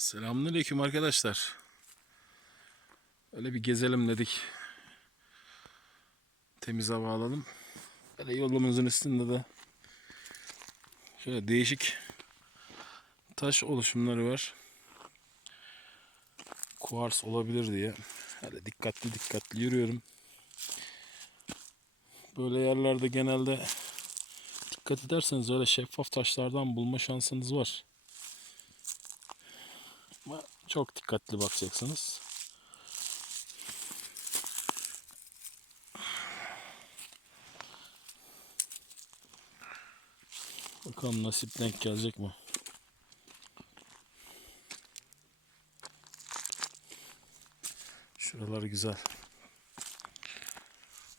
Selamünaleyküm arkadaşlar. Öyle bir gezelim dedik. Temiz hava alalım. Böyle yolumuzun üstünde de şöyle değişik taş oluşumları var. Kuars olabilir diye. Böyle dikkatli dikkatli yürüyorum. Böyle yerlerde genelde dikkat ederseniz öyle şeffaf taşlardan bulma şansınız var. Çok dikkatli bakacaksınız. Bakalım nasip denk gelecek mi? Şuralar güzel.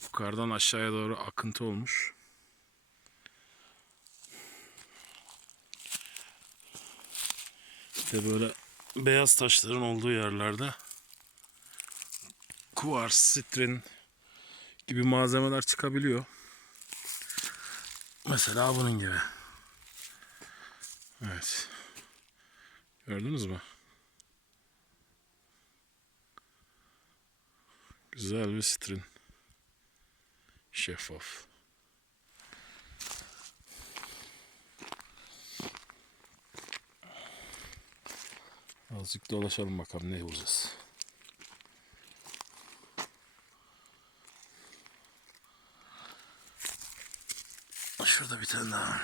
Yukarıdan aşağıya doğru akıntı olmuş. İşte böyle beyaz taşların olduğu yerlerde kuvars, sitrin gibi malzemeler çıkabiliyor. Mesela bunun gibi. Evet. Gördünüz mü? Güzel bir sitrin. Şeffaf. Azıcık dolaşalım bakalım ne bulacağız. Şurada bir tane daha var.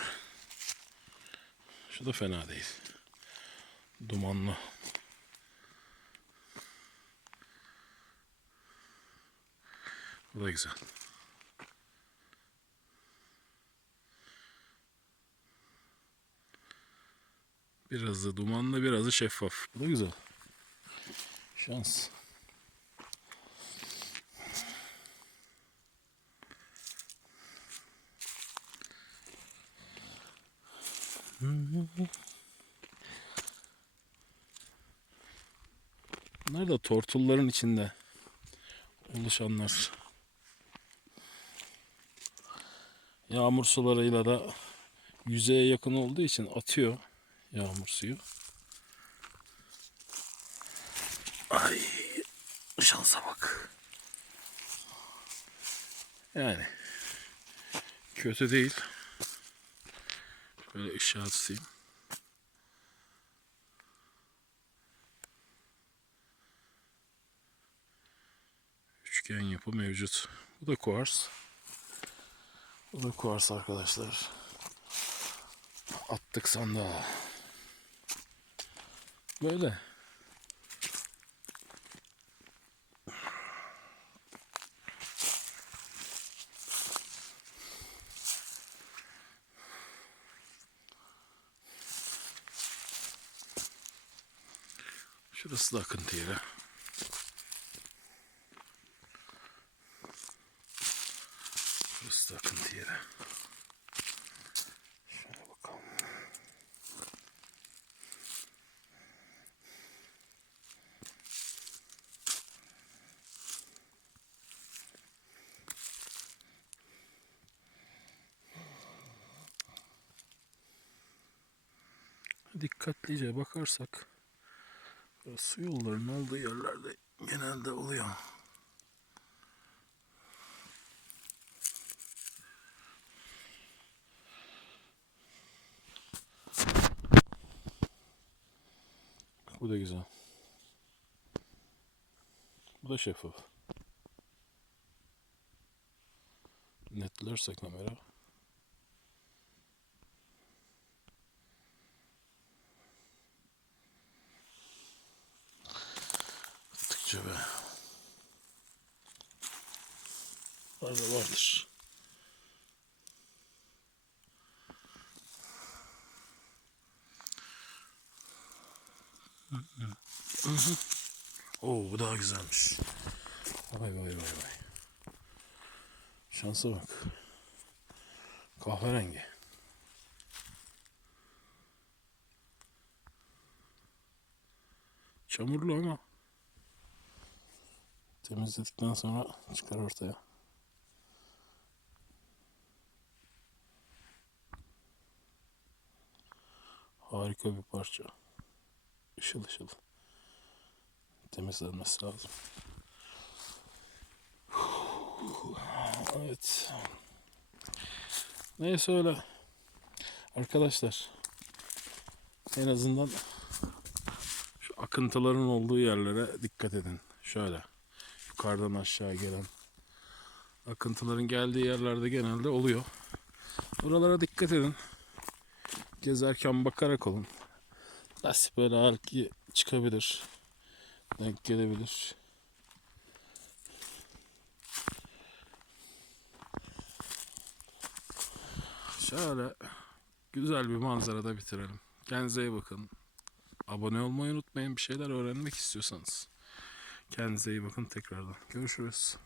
Şu da fena değil. Dumanlı. Bu da güzel. Biraz da dumanlı, biraz da şeffaf. Bu da güzel. Şans. Bunlar da tortulların içinde oluşanlar. Yağmur sularıyla da yüzeye yakın olduğu için atıyor yağmur suyu. Ay şansa bak. Yani kötü değil. Şöyle ışığa tutayım. Üçgen yapı mevcut. Bu da kuars. Bu da kuars arkadaşlar. Attık sandığa. Böyle. Şurası da akıntı yeri. Şurası da akıntı yeri. Dikkatlice bakarsak su yollarının olduğu yerlerde genelde oluyor. Bu da güzel. Bu da şeffaf. Netlerse kamera. Attıkça be. Var da vardır. Oo bu daha güzelmiş. Vay vay vay vay. Şansa bak. Kahverengi. Çamurlu ama temizledikten sonra çıkar ortaya. Harika bir parça. ışıl ışıl. Temizlenmesi lazım. Evet. Neyse öyle. Arkadaşlar. En azından şu akıntıların olduğu yerlere dikkat edin. Şöyle. Yukarıdan aşağı gelen akıntıların geldiği yerlerde genelde oluyor. Buralara dikkat edin. Gezerken bakarak olun. Nasip böyle belki çıkabilir. Denk gelebilir. Şöyle güzel bir manzarada bitirelim. Kendinize iyi bakın. Abone olmayı unutmayın bir şeyler öğrenmek istiyorsanız. Kendinize iyi bakın tekrardan. Görüşürüz.